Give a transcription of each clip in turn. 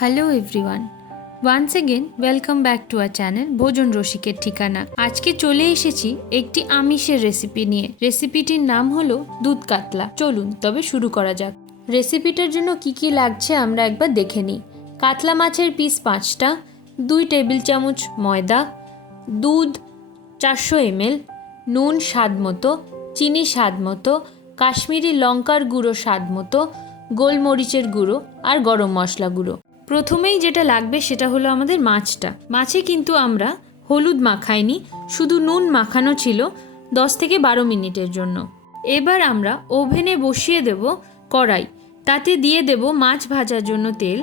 Hello everyone, once again welcome back to our channel ভোজন রসিকের ঠিকানা। আজকে চলে এসেছি একটি আমিষের রেসিপি নিয়ে। রেসিপিটির নাম হলো দুধ কাতলা। চলুন তবে শুরু করা যাক। রেসিপিটার জন্য কি কি লাগছে আমরা একবার দেখে নিই। কাতলা মাছের পিস 5টা, 2 টেবিল চামচ ময়দা, দুধ 400 ml, নুন স্বাদ মতো, চিনি স্বাদ মতো, কাশ্মীরি লঙ্কার গুঁড়ো স্বাদ মতো, গোলমরিচের গুঁড়ো আর গরম মশলা গুঁড়ো। প্রথমেই যেটা লাগবে সেটা হলো আমাদের মাছটা। মাছে কিন্তু আমরা হলুদ মাখাইনি, শুধু নুন মাখানো ছিল 10 থেকে 12 মিনিটের জন্য। এবার আমরা ওভেনে বসিয়ে দেব কড়াই, তাতে দিয়ে দেব মাছ ভাজার জন্য তেল।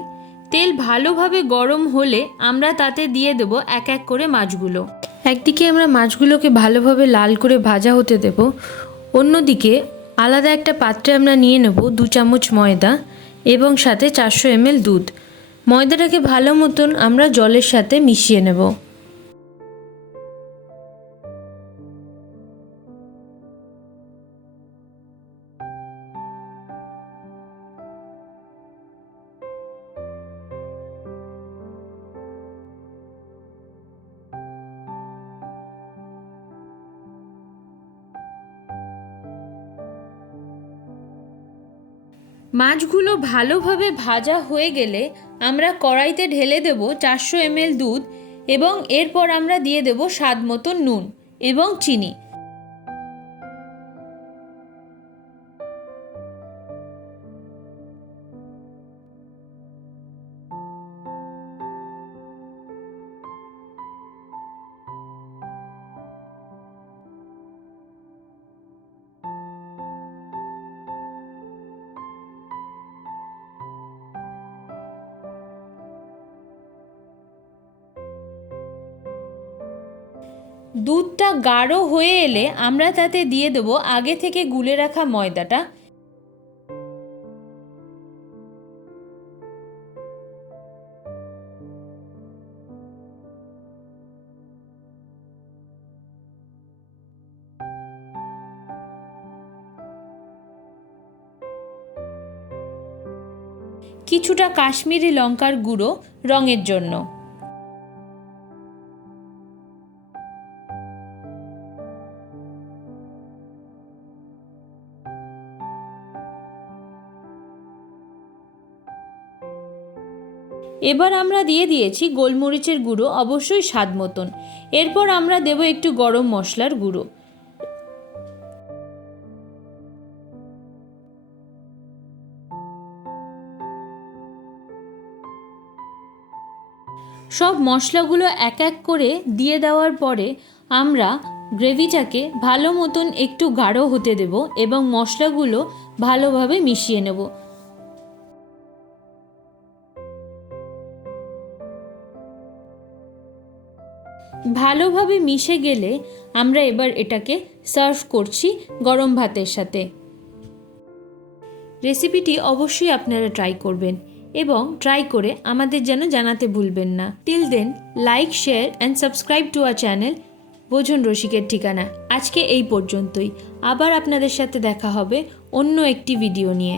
তেল ভালোভাবে গরম হলে আমরা তাতে দিয়ে দেব এক এক করে মাছগুলো। একদিকে আমরা মাছগুলোকে ভালোভাবে লাল করে ভাজা হতে দেব, অন্যদিকে আলাদা একটা পাত্রে আমরা নিয়ে নেব 2 চামচ ময়দা এবং সাথে 400 ml দুধ। ময়দাটাকে ভালো মতন আমরা জলের সাথে মিশিয়ে নেব। মাছগুলো ভালোভাবে ভাজা হয়ে গেলে আমরা কড়াইতে ঢেলে দেব 400 ml দুধ এবং এরপর আমরা দিয়ে দেব স্বাদ মতো নুন এবং চিনি। দুধটা গাঢ় হয়ে এলে আমরা তাতে দিয়ে দেব আগে থেকে গুলে রাখা ময়দাটা। কিছুটা কাশ্মীরি লঙ্কার গুঁড়ো রঙের জন্য। এবার আমরা দিয়ে দিয়েছি গোলমরিচের গুঁড়ো, অবশ্যই স্বাদ মতন। এরপর আমরা দেব একটু গরম মশলার গুঁড়ো। সব মশলাগুলো এক এক করে দিয়ে দেওয়ার পরে আমরা গ্রেভিটাকে ভালো মতন একটু গাঢ় হতে দেব এবং মশলাগুলো ভালোভাবে মিশিয়ে নেব। ভালোভাবে মিশে গেলে আমরা এবার এটাকে সার্ভ করছি গরম ভাতের সাথে। রেসিপিটি অবশ্যই আপনারা ট্রাই করবেন এবং ট্রাই করে আমাদের যেন জানাতে ভুলবেন না। Till then, like, share and subscribe to our channel ভোজন রসিকের ঠিকানা। আজকে এই পর্যন্তই। আবার আপনাদের সাথে দেখা হবে অন্য একটি ভিডিও নিয়ে।